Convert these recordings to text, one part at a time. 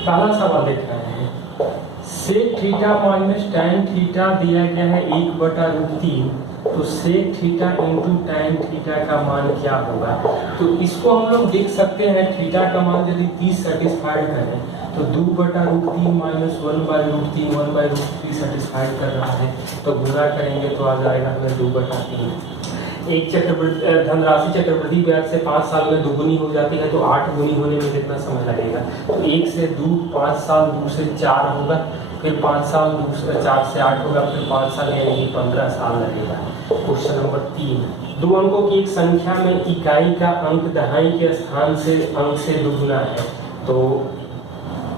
पहला सवाल देख रहे हैं, sec theta minus tan theta दिया गया है 1/√3, तो sec theta into tan theta का मान क्या होगा। तो इसको हम लोग देख सकते हैं, थीटा का मान यदि 30 सेटिस्फाइड करें तो 2/√3 माइनस 1/√3 1/√3 सेटिस्फाइड कर रहा है, तो गुणा करेंगे तो आ जाएगा हमें 2/3। एक चक्रवृद्धि धनराशि चक्रवृद्धि ब्याज से 5 साल में दुगुनी हो जाती है, तो 8 गुनी होने में कितना समय लगेगा। तो 1 से 2 5 साल, 2 से 4 होगा, फिर 5 साल, 4 से 8 होगा, फिर 5 साल यानी 15 साल लगेगा। क्वेश्चन नंबर 3, दो अंकों की एक संख्या में इकाई का अंक दहाई के स्थान से अंक से दुगुना है, तो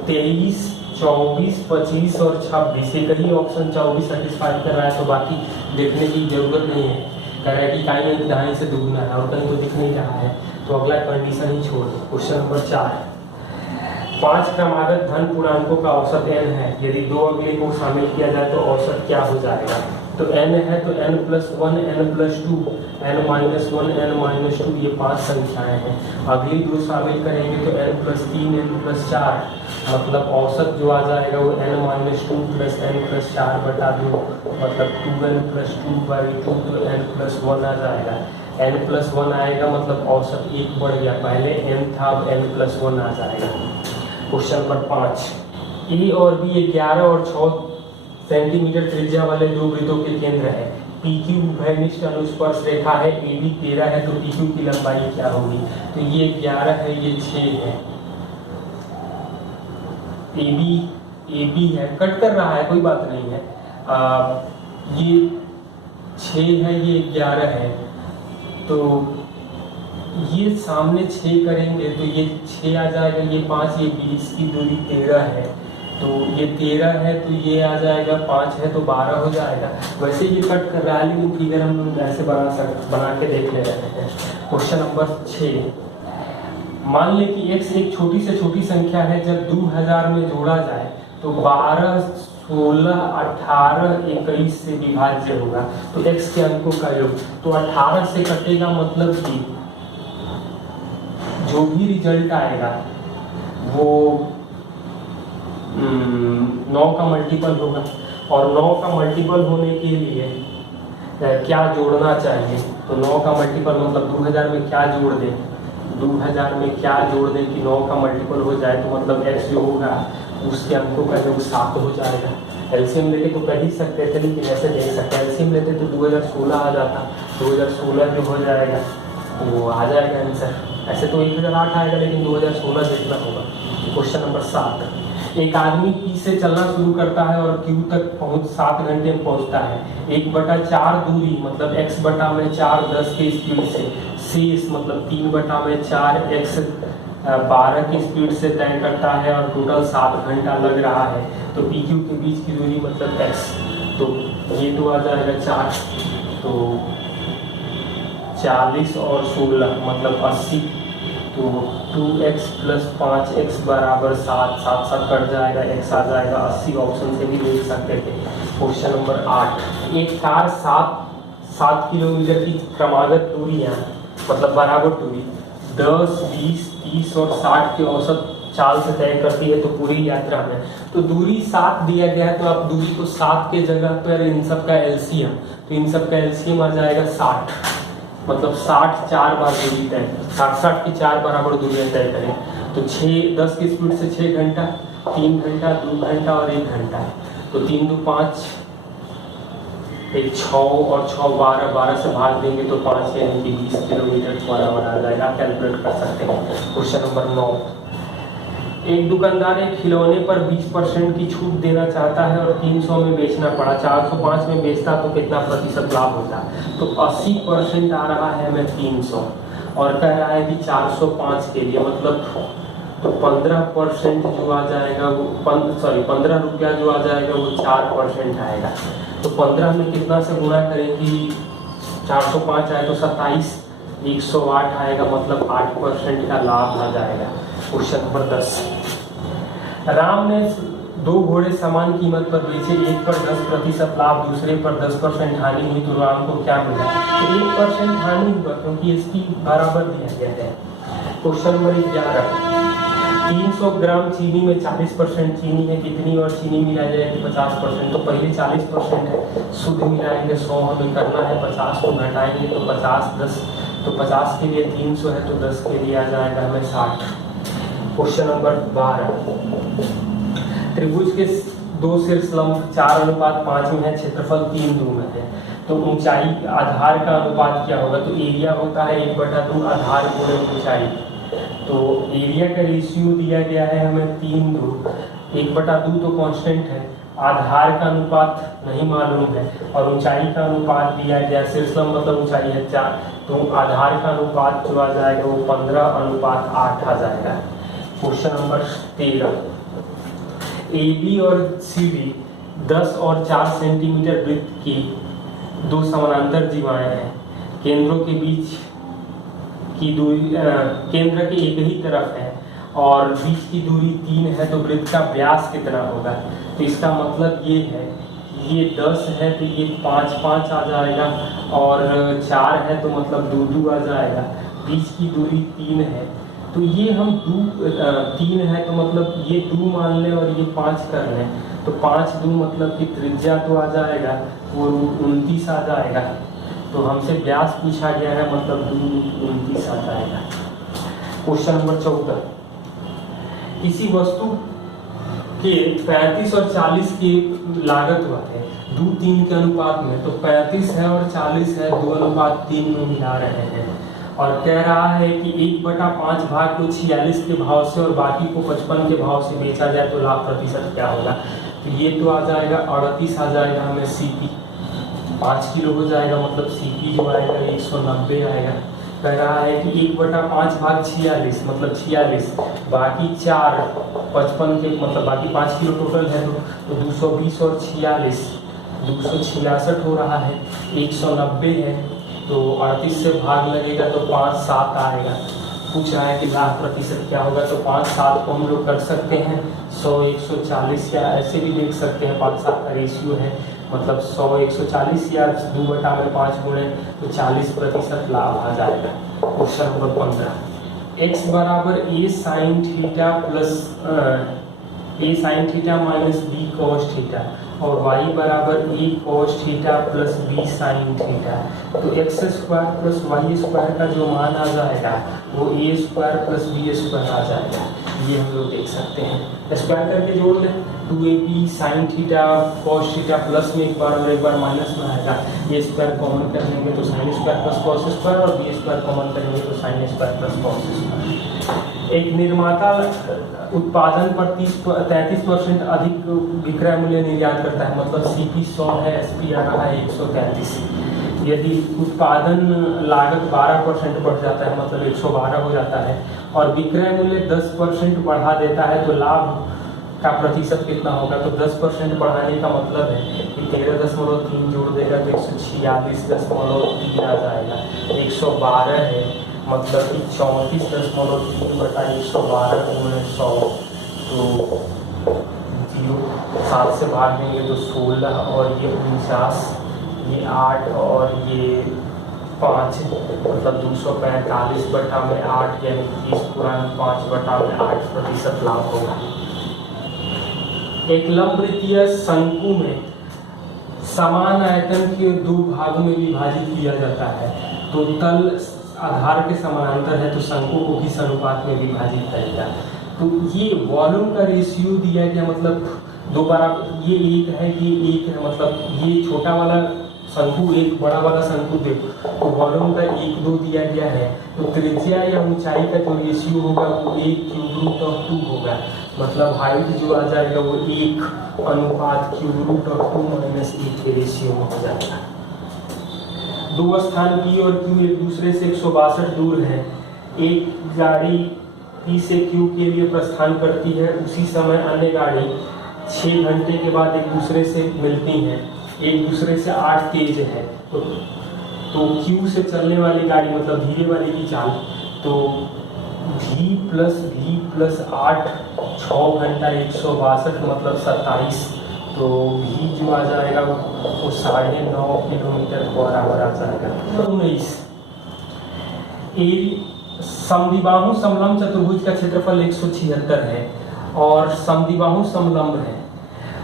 23, 24, 25 और 26, एक ही ऑप्शन 24 सेटिस्फाइड कर रहा है, तो बाकी देखने की जरूरत नहीं है। कह रहा है कि इकाई अंक दहाई से दुगुना है और कहीं तो दिख नहीं रहा है, तो अगला कंडीशन ही छोड़ दो। क्वेश्चन नंबर 4, 5 क्रमागत धन पूर्णांकों का औसत n है, यदि 2 अगले को शामिल किया जाए तो औसत क्या हो जाएगा। तो n है तो n+1 n+2 n-1 n-2, ये 5 संख्याएं हैं। अगली 2 शामिल करेंगे तो n+3 n+4, मतलब औसत जो आ जाएगा वो n-2 + n+4/2, मतलब 2n+2/2, तो n+1 आ जाएगा। n+1 आएगा मतलब औसत 1 बढ़ गया, पहले n था अब n+1 आ जाएगा। क्वेश्चन नंबर 5, ए और बी 11 और 6 सेंटीमीटर त्रिज्या वाले दो वृत्तों के केंद्र है। PQ उभयनिष्ठ अनुस्पर्श रेखा है, AB 13 है, तो PQ की लंबाई क्या होगी। तो ये 11 है, ये 6 है, AB है, कट कर रहा है कोई बात नहीं है। ये 6 है, ये 11 है, तो ये सामने 6 करेंगे तो ये 6 आ जाएगा, ये 5, ये 20 की दूरी 13 है, तो ये 13 है, तो ये आ जाएगा 5 है तो 12 हो जाएगा। वैसे ये कट कर रहा है लेकिन फिगर हम लोग ऐसे बना के देख ले रहे हैं। क्वेश्चन नंबर 6, मान लें कि x एक छोटी से छोटी संख्या है, जब 2000 में जोड़ा जाए तो 12, 16, 18, 21 से विभाज्य होगा, तो x के अंकों का योग, तो 18 से कटेगा, मतलब कि जो भी रिजल्ट आएगा वो 9 का मल्टीपल होगा, और 9 का मल्टीपल होने के लिए क्या जोड़ना चाहिए। तो 9 का मल्टीपल मतलब 2000 में क्या जोड़ दें, 2000 में क्या जोड़ दें कि 9 का मल्टीपल हो जाए, तो मतलब x जो होगा उसके अंकों का योग 7 हो जाएगा। एलसीएम लेके तो कर ही सकते थे, लेकिन ऐसे देख सकते हैं, एलसीएम लेते तो 2016 आ जाता, 2016 जो हो जाएगा वो आ जाएगा आंसर। ऐसे तो 1008 आएगा, लेकिन 2016 देखना होगा। क्वेश्चन नंबर 7, एक आदमी P से चलना शुरू करता है और Q तक 7 घंटे में पहुंचता है। 1/4 दूरी मतलब x/4 10 की स्पीड से, शेष मतलब 3/4 x 12 की स्पीड से तय करता है और टोटल 7 घंटा लग रहा है, तो PQ के बीच की दूरी मतलब x, तो ये तो आ जाएगा 4, तो 40 और 16 मतलब 80, तो 2x + 5x = 7, 7 7 कट जाएगा, x आ जाएगा 80, ऑप्शन से भी देख सकते थे। क्वेश्चन नंबर 8, एक कार 7 किलोमीटर की क्रमागत दूरियां मतलब बराबर दूरी 10, 20, 30 और 60 के औसत चाल से तय करती है, तो पूरी यात्रा में तो दूरी 7 दिया गया है, तो आप दूरी को 7 के जगह पर इन सब का एलसीएम, तो इन सब का एलसीएम आ जाएगा 60, मतलब 60 4 बार दूरी तय, 60 की 4 बराबर दूरियां तय करें, तो 10 की स्पीड से 6 घंटा, 3 घंटा, 2 घंटा और 1 घंटा, तो 3 2 5, 1 6 और 6 12, 12 से भाग देंगे तो 5 यानी कि 20 किलोमीटर बराबर आ जाएगा, आप कैलकुलेट कर सकते हैं। क्वेश्चन नंबर 9, एक दुकानदार एक खिलौने पर 20% की छूट देना चाहता है और 300 में बेचना पड़ा, 405 में बेचता तो कितना प्रतिशत लाभ होता। तो 80% आ रहा है हमें 300, और कह रहा है कि 405 के लिए मतलब तो 15% जो आ जाएगा वो 15 रुपया जो आ जाएगा वो 4% आएगा, तो 15 में कितना से गुणा करें कि 405 आए तो 27, 108 आएगा, मतलब 8% का लाभ आ जाएगा। क्वेश्चन नंबर 10, राम ने 2 घोड़े समान कीमत पर बेचे, एक पर 10% लाभ, दूसरे पर 10% हानि हुई, तो राम को क्या मिला। तो 1% हानि हुआ क्योंकि इसकी बराबर दिया गया है। क्वेश्चन नंबर 11, 300 ग्राम चीनी में 40% चीनी है, कितनी और चीनी मिला जाए 50%। तो पहले 40% है, शुद्ध मिलाएंगे 100 हमें करना है, 50 को घटाएंगे तो 50 10, तो 50 के लिए 300 है तो 10 के लिए आ जाएगा हमें 60। क्वेश्चन नंबर 12, त्रिभुज के दो शीर्ष लंब 4:5 में है, क्षेत्रफल 3:2 में है, तो ऊंचाई आधार का अनुपात क्या होगा? तो एरिया होता है 1/2 आधार गुणे ऊंचाई। तो एरिया का रेशियो दिया गया है हमें 3:2, 1/2 तो कांस्टेंट है, आधार का अनुपात नहीं मालूम है, और ऊंचाई का अनुपात दिया गया, शीर्ष लंब मतलब ऊंचाई है 4, तो आधार का अनुपात जो आ जाएगा वो 15:8 आ जाएगा। क्वेश्चन नंबर 13, AB और CD 10 और 4 सेंटीमीटर वृत्त की दो समानांतर जीवाएं हैं, केंद्रों के बीच की दूरी केंद्र के एक ही तरफ है और बीच की दूरी 3 है, तो वृत्त का व्यास कितना होगा? तो इसका मतलब ये है, ये 10 है तो ये 5 आ जाएगा, और 4 है तो मतलब 2 आ जाएगा, बीच की दूरी 3 है तो ये हम 3 है तो मतलब ये 2 मान लें और ये 5 कर लें, तो 5×2 मतलब कि त्रिज्या तो आ जाएगा वो 29 आ जाएगा। तो हमसे व्यास पूछा गया है, मतलब 29 आ जाएगा। क्वेश्चन नंबर 14, किसी वस्तु के 35 और 40 की लागत होते हैं 2:3 के अनुपात में, तो 35 है और 40 है 2:3 में मिला रहे हैं, और कह रहा है कि 1/5 भाग को 46 के भाव से और बाकी को 55 के भाव से बेचा जाए तो लाभ प्रतिशत क्या होगा? तो ये तो आ जाएगा 38 आ जाएगा हमें CP, 5 किलो हो जाएगा, मतलब CP जो आएगा 190 आएगा। कह रहा है कि 1/5 भाग 46 मतलब 46, बाकी 4 55 के मतलब बाकी 5 किलो टोटल है, तो 220 और 46 266 हो रहा है, 190 है तो 38 से भाग लगेगा तो 5-7 आएगा। पूछ रहा है कि लाभ प्रतिशत क्या होगा, तो 5-7 को हम लोग कर सकते हैं 100-140, या ऐसे भी देख सकते हैं 5-7 का रेशियो है, मतलब 100-140 या 2/5 गुणे तो 40% लाभ आ जाएगा। क्वेश्चन नंबर 15, x बराबर a sin theta plus a sin theta minus b cos theta और y बराबर a cos theta plus b sin theta, तो x² प्लस y² का जो मान आ जाएगा वो a² प्लस b² आ जाएगा। ये हम लोग देख सकते हैं, स्क्वायर करके जोड़ लें, 2ab sin theta cos theta plus में एक बार और एक बार माइनस में आएगा, ये स्क्वायर कॉमन कर लेंगे तो sin square plus cos square, और b² कॉमन करेंगे तो sin square plus cos square. एक निर्माता उत्पादन पर 33% अधिक विक्रय मूल्य निर्यात करता है, मतलब CP 100 है, SP आ रहा है 133। यदि उत्पादन लागत 12% बढ़ जाता है, मतलब 112 हो जाता है, और विक्रय मूल्य 10% बढ़ा देता है, तो लाभ का प्रतिशत कितना होगा? तो 10% बढ़ाने का मतलब है कि 13.3 जोड़ देगा तो 146.3 आ जाएगा, 112 है मतलब कि 34.3/112 गुणे 100, तो 0 7 से भाग देंगे तो 16, और ये 49, ये 8 और ये 5, मतलब 245/8 यानी 30×5/8% लाभ होगा। एक लंबवृत्तीय शंकु में समान आयतन के 2 भागों में विभाजित किया जाता है, तो तल आधार के समानांतर है तो शंकु को किस अनुपात में विभाजित करेगा? तो ये वॉल्यूम का रेशियो दिया गया, मतलब 2 बराबर, ये 1 है ये 1 है, मतलब ये छोटा वाला शंकु एक बड़ा वाला शंकु देखो, तो वॉल्यूम का 1-2 दिया गया है, तो त्रिज्या या ऊंचाई का जो रेशियो होगा वो 1/2 होगा, मतलब हाइट जो आ जाएगा वो 1/√2 के रेशियो में हो जाएगा। 2 स्थान P और Q एक दूसरे से 162 दूर है, एक गाड़ी P से Q के लिए प्रस्थान करती है, उसी समय अन्य गाड़ी 6 घंटे के बाद एक दूसरे से मिलती हैं, एक दूसरे से 8 तेज है, तो Q से चलने वाली गाड़ी मतलब धीरे वाली की चाल, तो V प्लस 8 6 घंटा 162 मतलब 27, तो V जो आ जाएगा वो 9.5 किलोमीटर बराबर आ जाएगा। 19 समद्विबाहु समलंब चतुर्भुज का क्षेत्रफल 176 है और समद्विबाहु समलंब है।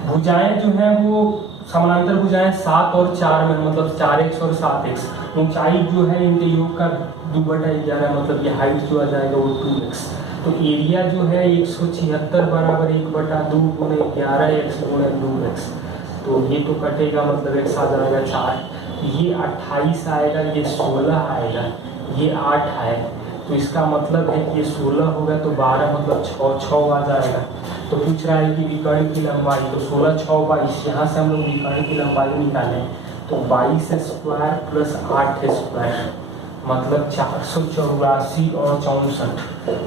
भुजाएं जो हैं वो समानांतर भुजाएं 7 और 4 में, मतलब 4x और 7x। ऊंचाई जो है इनके योग का 2/11, मतलब ये हाइट जो आ जाएगा वो 2x। तो एरिया जो है 176 बराबर 1/2 गुणे 11x गुणे 2x। तो ये तो कटेगा, मतलब x आ जाएगा 4, ये 28 आएगा, ये 16 आएगा, ये 8 है। तो इसका मतलब है कि ये 16 होगा तो 12, मतलब 6 आ जाएगा। तो पूछ रहा है कि विकर्ण की लंबाई, तो 16 6 22, यहाँ से हम लोग विकर्ण की लंबाई निकालें तो 22 स्क्वायर प्लस 8 स्क्वायर, मतलब 484 और 64,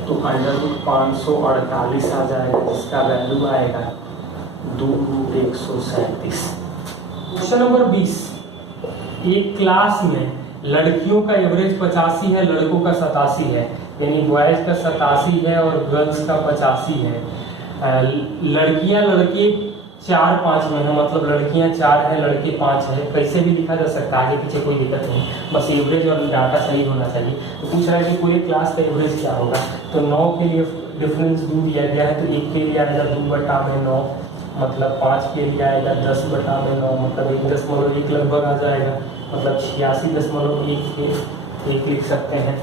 तो √548 आ जाएगा, जिसका वैल्यू आएगा 2√137। क्वेश्चन नंबर 20, एक क्लास में लड़कियों का एवरेज 85 है, लड़कों का 87 है, यानी बॉयज का 87 है और गर्ल्स का 85 है। लड़कियां लड़के 4 5 में है, मतलब लड़कियां 4 है लड़के 5 है। कैसे भी लिखा जा सकता है, आगे पीछे कोई दिक्कत नहीं, बस एवरेज और डाटा सही होना चाहिए। तो पूछ रहा है कि पूरे क्लास का एवरेज क्या होगा। तो 9 के लिए डिफरेंस 2 दिया गया है, तो 1 के लिए आएगा 2/9, मतलब 5 के लिए आएगा 10/9, मतलब 1.1 लगभग आ जाएगा, मतलब 86.1 लिख सकते हैं।